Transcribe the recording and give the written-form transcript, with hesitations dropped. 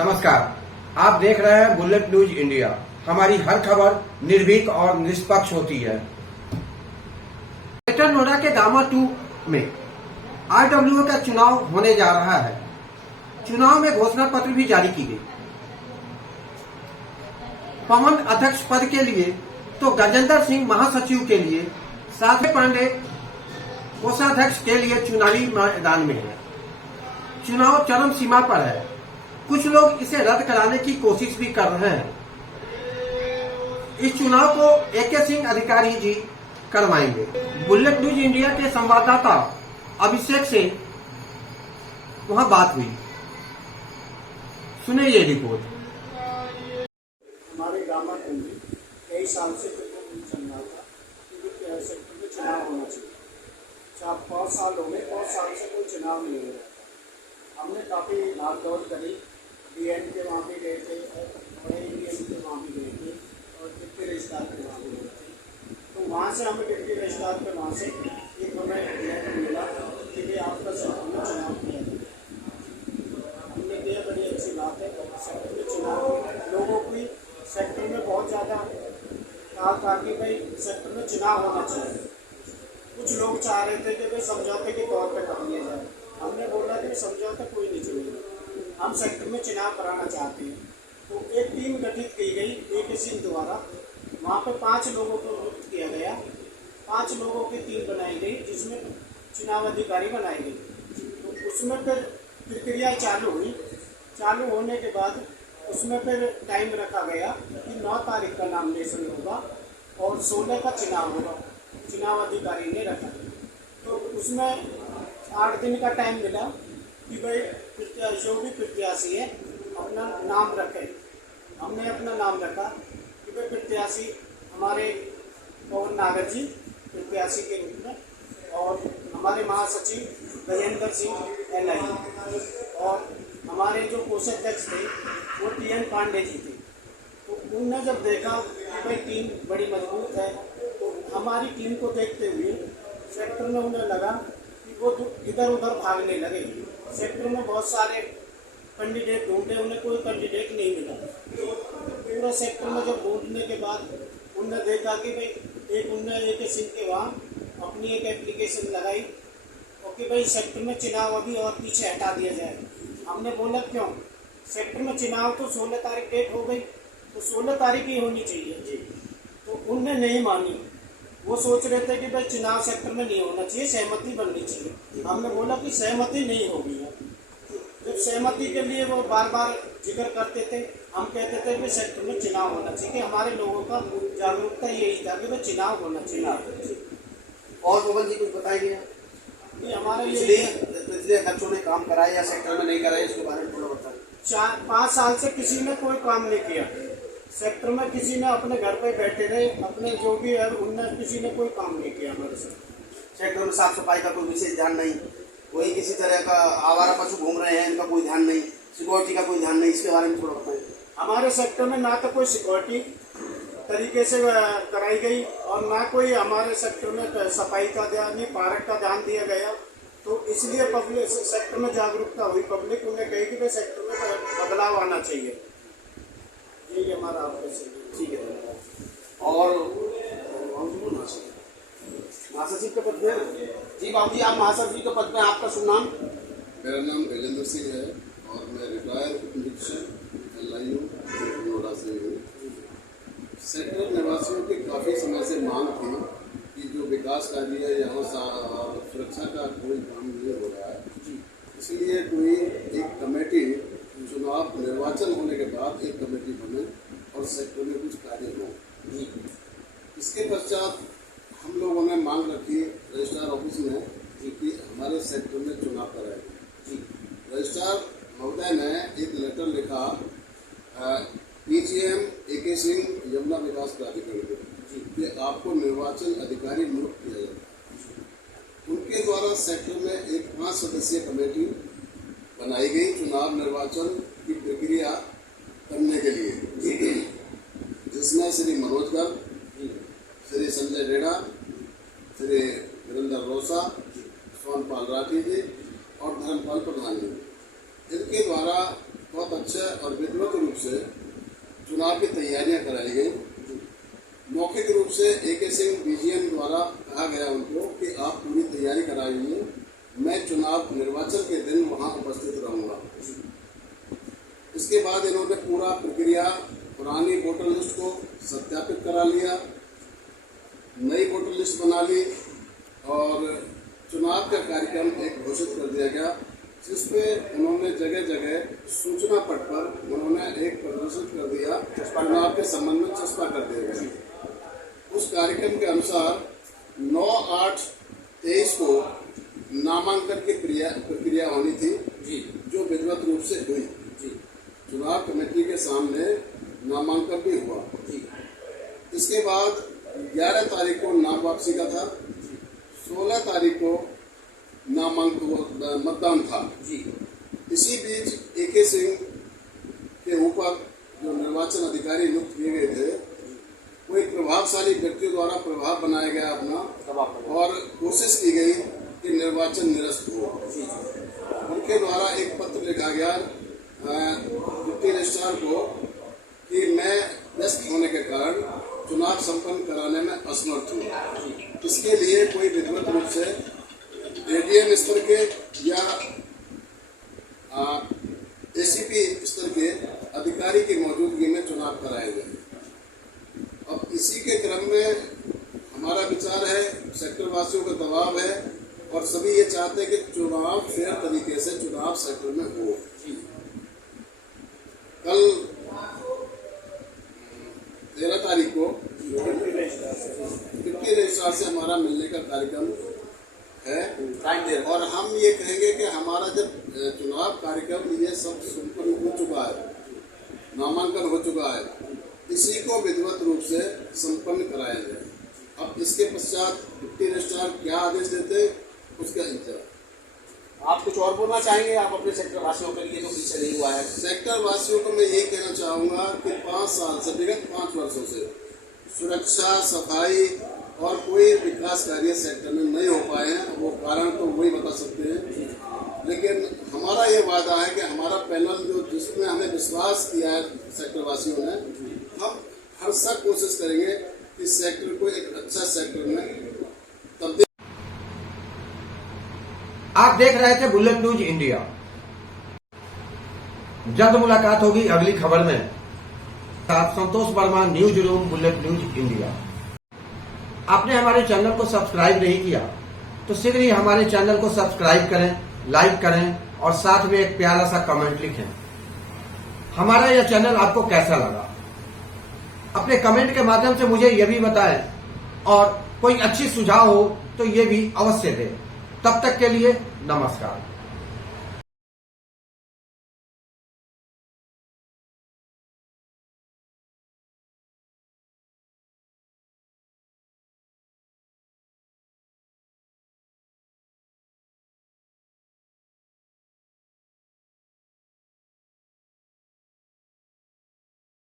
नमस्कार, आप देख रहे हैं बुलेट न्यूज इंडिया। हमारी हर खबर निर्भीक और निष्पक्ष होती है। ग्रेटर नोएडा के गामा 2 में आरडब्ल्यूओ का चुनाव होने जा रहा है। चुनाव में घोषणा पत्र भी जारी की गई। पवन अध्यक्ष पद के लिए तो गजेंद्र सिंह महासचिव के लिए, साधे पांडे कोषाध्यक्ष के लिए चुनावी मैदान में है। चुनाव चरम सीमा पर है। कुछ लोग इसे रद्द कराने की कोशिश भी कर रहे हैं। इस चुनाव को एके सिंह अधिकारी जी करवाएंगे। बुलेट न्यूज इंडिया के संवाददाता अभिषेक से वहां बात हुई, सुने ये रिपोर्ट। हमारे गामा में कई साल से चल रहा था कि सेक्टर में चुनाव होना चाहिए। 4-5 साल हो गए, 5 साल से कोई चुनाव नहीं हो रहा था। हमने काफ़ी भागदौड़ करी, डीएन के वहाँ भी गए थे और एडीएम के वहाँ भी गए थे और डिप्टी रजिस्ट्रार के वहाँ भी गए थे। तो वहाँ से हमें डिप्टी रजिस्ट्रार के वहाँ से एक हमें डीएन मिला कि भाई आपका सेक्टर में चुनाव किया जाए। हमने किया, बड़ी अच्छी बात है। सेक्टर में चुनाव लोगों की सेक्टर में बहुत ज़्यादा कहा था कि भाई सेक्टर में चुनाव होना चाहिए। कुछ लोग चाह रहे थे कि भाई समझौते के तौर पर कर लिया जाए। हमने बोला कि समझौता कोई नहीं चलेगा, हम सेक्टर में चुनाव कराना चाहते हैं। तो एक टीम गठित की गई एके सिंह द्वारा। वहाँ पे 5 लोगों को नियुक्त किया गया। 5 लोगों की टीम बनाई गई जिसमें चुनाव अधिकारी बनाई गई। तो उसमें फिर प्रक्रिया चालू हुई। चालू होने के बाद उसमें फिर टाइम रखा गया कि 9 तारीख का नामिनेशन होगा और 16 का चुनाव होगा। चुनाव अधिकारी ने रखा। तो उसमें 8 दिन का टाइम मिला कि भाई जो भी प्रत्याशी है अपना नाम रखे। हमने अपना नाम रखा कि भाई प्रत्याशी हमारे पवन नागर जी प्रत्याशी के रूप में, और हमारे महासचिव गजेंद्र सिंह एलआई, और हमारे जो कोषाध्यक्ष थे वो टीएन पांडे जी थे। तो उनने जब देखा कि भाई टीम बड़ी मजबूत है, तो हमारी टीम को देखते हुए सेक्टर में उन्हें लगा कि वो इधर उधर भागने लगे। सेक्टर में बहुत सारे कैंडिडेट ढूंढे, उन्हें कोई कैंडिडेट नहीं मिला। पूरा सेक्टर में जब ढूंढने के बाद उनने देखा कि भाई उनने एके सिंह के वहाँ अपनी एक एप्लीकेशन लगाई और कि भाई सेक्टर में चुनाव अभी और पीछे हटा दिया जाए। हमने बोला क्यों, सेक्टर में चुनाव तो 16 तारीख डेट हो गई, तो 16 तारीख ही होनी चाहिए जी। तो उनने नहीं मानी। वो सोच रहे थे कि भाई चुनाव सेक्टर में नहीं होना चाहिए, सहमति बननी चाहिए। हमने बोला कि सहमति नहीं होगी है। जब सहमति के लिए वो बार बार जिक्र करते थे, हम कहते थे कि सेक्टर में चुनाव होना चाहिए, कि हमारे लोगों का जागरूकता यही था कि भाई चुनाव होना चाहिए। और मोहन जी कुछ बताएंगे? हमारे लिए बच्चों ने काम कराया या सेक्टर में नहीं कराया, इसके बारे में थोड़ा बताएं। 4-5 साल से किसी ने कोई काम नहीं किया सेक्टर में। किसी ने अपने घर पे बैठे रहे, अपने जो भी है उनने किसी ने कोई काम नहीं किया हमारे सेक्टर में। साफ सफाई का कोई विशेष ध्यान नहीं, कोई किसी तरह का आवारा पशु घूम रहे हैं, इनका कोई ध्यान नहीं, सिक्योरिटी का कोई ध्यान नहीं, इसके बारे में थोड़ा बताएं। हमारे सेक्टर में ना तो कोई सिक्योरिटी तरीके से कराई गई और ना कोई हमारे सेक्टर में सफाई का ध्यान नहीं, पार्क का ध्यान दिया गया। तो इसलिए पब्लिक सेक्टर में जागरूकता हुई। पब्लिक उन्हें कही कि भाई सेक्टर में बदलाव आना चाहिए। यही हमारा आपके ठीक है। और महासचिव के पद में जी बाबू जी, आप महासचिव के पद में, आपका शुभ नाम? मेरा नाम गजेंद्र सिंह है और मैं रिटायर्ड निरीक्षक एलआईयू नोएडा से हूँ। सेक्टर निवासियों की काफ़ी समय से मांग थी कि जो विकास कार्य है यहाँ सुरक्षा का कोई काम नहीं हो रहा है, इसलिए कोई एक कमेटी, चुनाव निर्वाचन होने के बाद एक कमेटी बने और सेक्टर में कुछ कार्य हो। इसके पश्चात हम लोगों ने मांग रखी रजिस्ट्रार ऑफिस में कि हमारे सेक्टर में चुनाव कराए। रजिस्ट्रार महोदय ने एक लेटर लिखा पीजीएम एके सिंह यमुना विकास प्राधिकरण को कि आपको निर्वाचन अधिकारी नियुक्त किया जाए। उनके द्वारा सेक्टर में एक 5 सदस्यीय कमेटी बनाई गई चुनाव निर्वाचन की प्रक्रिया करने के लिए, जिसमें श्री मनोज गर्ग, श्री संजय रेड़ा, श्री वीरेंद्र रोसा, सोनपाल राठी जी और धर्मपाल प्रधान जी, इनके द्वारा बहुत अच्छा और विधिवत रूप से चुनाव की तैयारियां कराई गई। मौखिक रूप से AK सिंह BGM द्वारा कहा गया उनको कि आप पूरी तैयारी कराइए, मैं चुनाव निर्वाचन के दिन वहां उपस्थित रहूंगा। इसके बाद इन्होंने पूरा प्रक्रिया पुरानी वोटर लिस्ट को सत्यापित करा लिया, नई वोटर लिस्ट बना ली और चुनाव का कार्यक्रम एक घोषित कर दिया गया, जिसपे उन्होंने जगह जगह सूचना पट पर उन्होंने एक प्रदर्शित कर दिया, चुनाव के संबंध में चस्पा कर दिया गया। उस कार्यक्रम के अनुसार 9/8/23 को नामांकन की प्रक्रिया होनी थी, जो विधिवत रूप से हुई। चुनाव कमेटी के सामने नामांकन भी हुआ। इसके बाद 11 तारीख को नाम वापसी का था, 16 तारीख को मतदान था। इसी बीच AK सिंह के ऊपर जो निर्वाचन अधिकारी नियुक्त किए गए थे, कोई प्रभावशाली व्यक्तियों द्वारा प्रभाव बनाया गया अपना और कोशिश की गई कि निर्वाचन निरस्त हो। उनके द्वारा एक पत्र लिखा गया डिप्टी रजिस्ट्रार को कि मैं व्यस्त होने के कारण चुनाव संपन्न कराने में असमर्थ हूँ। इसके लिए कोई विधिवत रूप से ADM स्तर के या ACP स्तर के अधिकारी की मौजूदगी में चुनाव कराए गए। अब इसी के क्रम में हमारा विचार है, सेक्टर वासियों का दबाव है और सभी ये चाहते हैं कि चुनाव फेयर तरीके से चुनाव सेक्टर में हो। कल 13 तारीख को डिप्टी रजिस्ट्रार से हमारा मिलने का कार्यक्रम है और हम ये कहेंगे कि हमारा जब चुनाव कार्यक्रम ये सब संपन्न हो चुका है, नामांकन हो चुका है, इसी को विधिवत रूप से संपन्न कराया जाए। अब इसके पश्चात डिप्टी रजिस्ट्रार क्या आदेश देते उसका इंतजार। आप कुछ और बोलना चाहेंगे आप अपने सेक्टर वासियों के लिए जो पीछे नहीं हुआ है? सेक्टर वासियों को मैं ये कहना चाहूँगा कि 5 साल से विगत 5 वर्षों से सुरक्षा, सफाई और कोई विकास कार्य सेक्टर में नहीं हो पाए हैं। वो कारण तो वही बता सकते हैं, लेकिन हमारा ये वादा है कि हमारा पैनल जो जिसमें हमें विश्वास किया है सेक्टर वासियों ने, हम हर सख्त कोशिश करेंगे कि सेक्टर को एक अच्छा सेक्टर में तब्दील। आप देख रहे थे बुलेट न्यूज इंडिया। जल्द मुलाकात होगी अगली खबर में। आप Santosh Verma, news room, bullet news India. आपने हमारे चैनल को सब्सक्राइब नहीं किया तो शीघ्र ही हमारे चैनल को सब्सक्राइब करें, लाइक करें और साथ में एक प्यारा सा कमेंट लिखें। हमारा यह चैनल आपको कैसा लगा, अपने कमेंट के माध्यम से मुझे यह भी बताएं और कोई अच्छी सुझाव हो तो ये भी अवश्य दें। तब तक के लिए नमस्कार।